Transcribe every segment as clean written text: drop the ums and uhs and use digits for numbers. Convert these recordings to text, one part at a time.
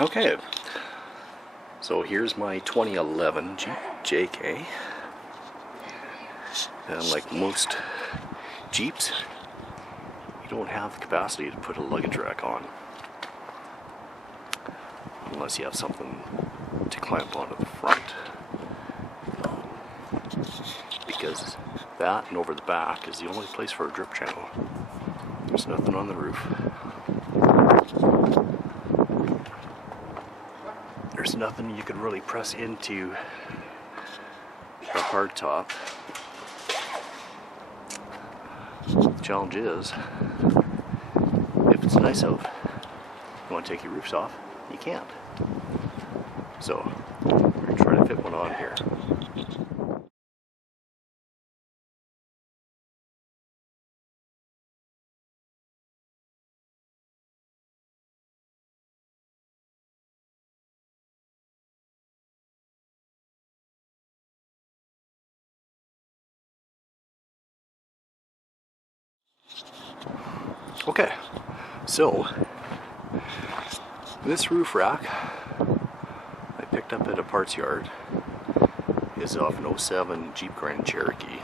Okay, so here's my 2011 Jeep JK, and like most Jeeps, you don't have the capacity to put a luggage rack on unless you have something to clamp onto the front, because that and over the back is the only place for a drip channel. There's nothing on the roof. There's nothing you could really press into the hard top. The challenge is, if it's nice out, you want to take your roofs off, you can't. So, we're going to try to fit one on here. Okay, so this roof rack I picked up at a parts yard is off an '07 Jeep Grand Cherokee,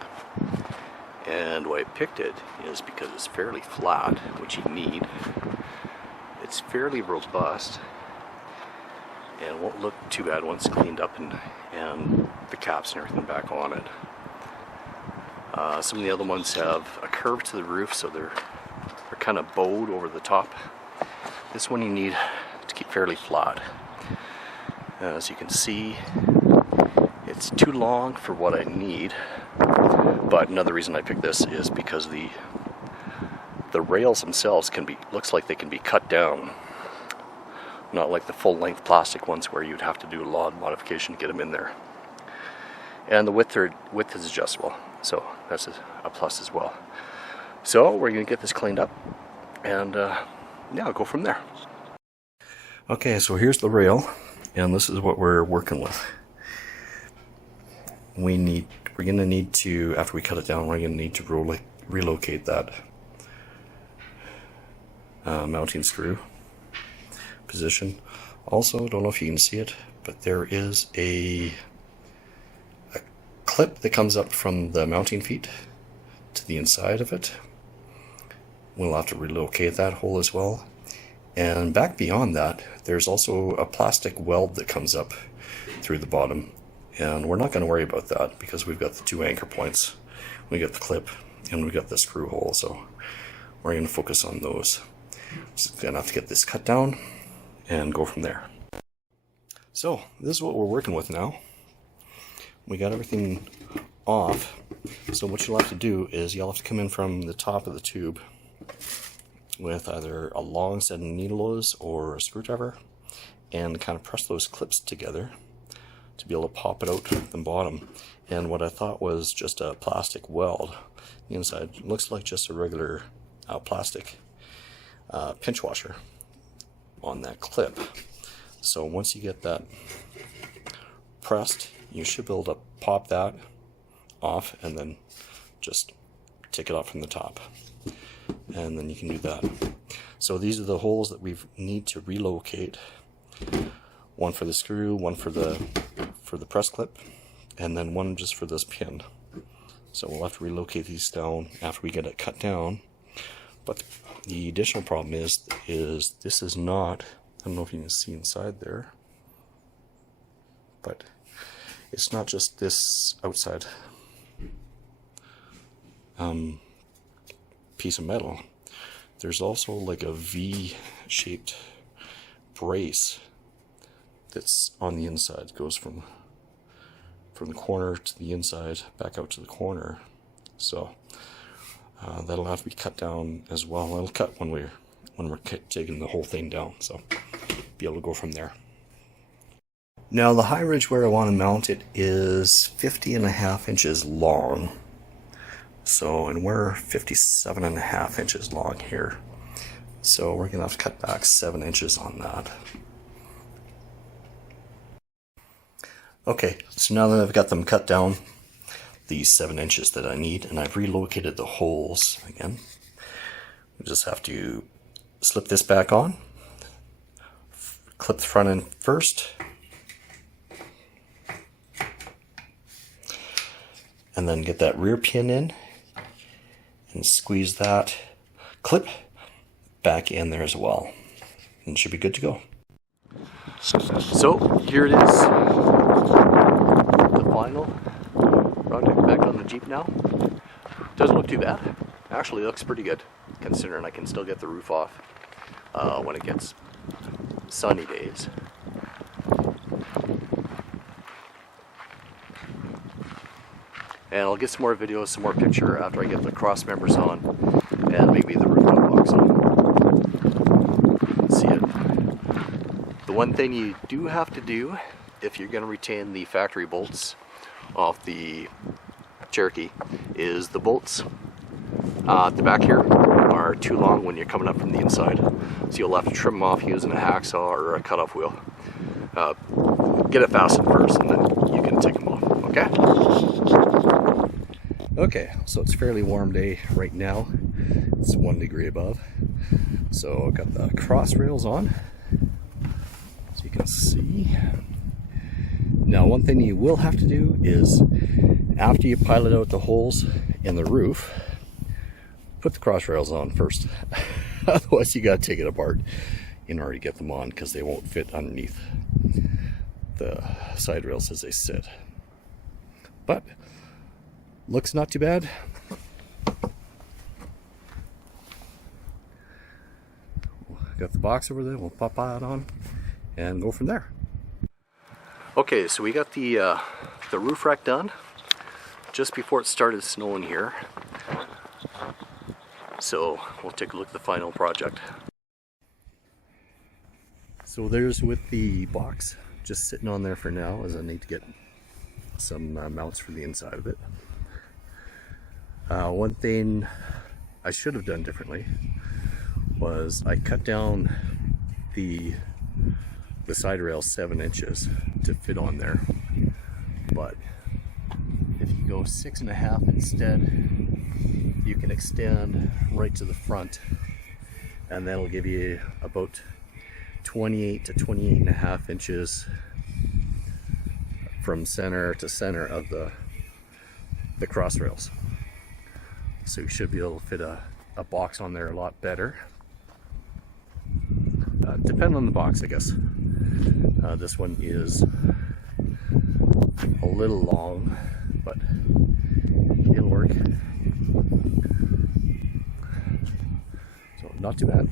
and why I picked it is because it's fairly flat, which you need. It's fairly robust and won't look too bad once cleaned up and the caps and everything back on it. Some of the other ones have a curve to the roof, so they're kind of bowed over the top. This one you need to keep fairly flat. As you can see, it's too long for what I need, but another reason I picked this is because the rails themselves looks like they can be cut down, not like the full-length plastic ones where you'd have to do a lot of modification to get them in there. And the width is adjustable, so that's a plus as well. So we're going to get this cleaned up and yeah, go from there. Okay, so here's the rail, and this is what we're working with. We're going to need to, after we cut it down, we're going to need to relocate that mounting screw position. Also, don't know if you can see it, but there is a clip that comes up from the mounting feet to the inside of it. We'll have to relocate that hole as well. And back beyond that, there's also a plastic weld that comes up through the bottom. And we're not going to worry about that because we've got the two anchor points. We got the clip and we got the screw hole, so we're going to focus on those. So we're going to have to get this cut down and go from there. So this is what we're working with now. We got everything off, so what you'll have to do is you'll have to come in from the top of the tube with either a long set of needle nose or a screwdriver and kind of press those clips together to be able to pop it out the bottom. And what I thought was just a plastic weld, the inside looks like just a regular plastic pinch washer on that clip. So once you get that pressed, you should be able to pop that off and then just take it off from the top, and then you can do that. So these are the holes that we need to relocate. One for the screw, one for the press clip, and then one just for this pin. So we'll have to relocate these down after we get it cut down. But the additional problem is this is not, I don't know if you can see inside there, but it's not just this outside piece of metal. There's also like a V-shaped brace that's on the inside. It goes from the corner to the inside, back out to the corner. So that'll have to be cut down as well. It'll cut when we're taking the whole thing down, so be able to go from there. Now the high ridge where I want to mount it is 50.5 inches long. So, and we're 57.5 inches long here. So we're gonna have to cut back 7 inches on that. Okay, so now that I've got them cut down, the 7 inches that I need, and I've relocated the holes again, we just have to slip this back on, clip the front end first, and then get that rear pin in and squeeze that clip back in there as well, and it should be good to go. So here it is, the final project back on the Jeep now. Doesn't look too bad. Actually looks pretty good, considering I can still get the roof off when it gets sunny days. And I'll get some more videos, some more picture after I get the cross members on and maybe the roof box on. See it. The one thing you do have to do if you're going to retain the factory bolts off the Cherokee is the bolts at the back here are too long when you're coming up from the inside. So you'll have to trim them off using a hacksaw or a cutoff wheel. Get it fastened first and then you can take them off, okay? Okay, so it's a fairly warm day right now. It's 1 degree above. So I've got the cross rails on, so you can see. Now one thing you will have to do is, after you pilot out the holes in the roof, put the cross rails on first. Otherwise you gotta take it apart in order to get them on, because they won't fit underneath the side rails as they sit. But looks not too bad. Got the box over there, we'll pop that on and go from there. Okay, so we got the roof rack done just before it started snowing here. So we'll take a look at the final project. So there's with the box just sitting on there for now, as I need to get some mounts for the inside of it. One thing I should have done differently was I cut down the side rail 7 inches to fit on there, but if you go 6.5 instead, you can extend right to the front, and that'll give you about 28 to 28.5 inches from center to center of the cross rails. So you should be able to fit a box on there a lot better. Depending on the box, I guess. This one is a little long, but it'll work. So not too bad.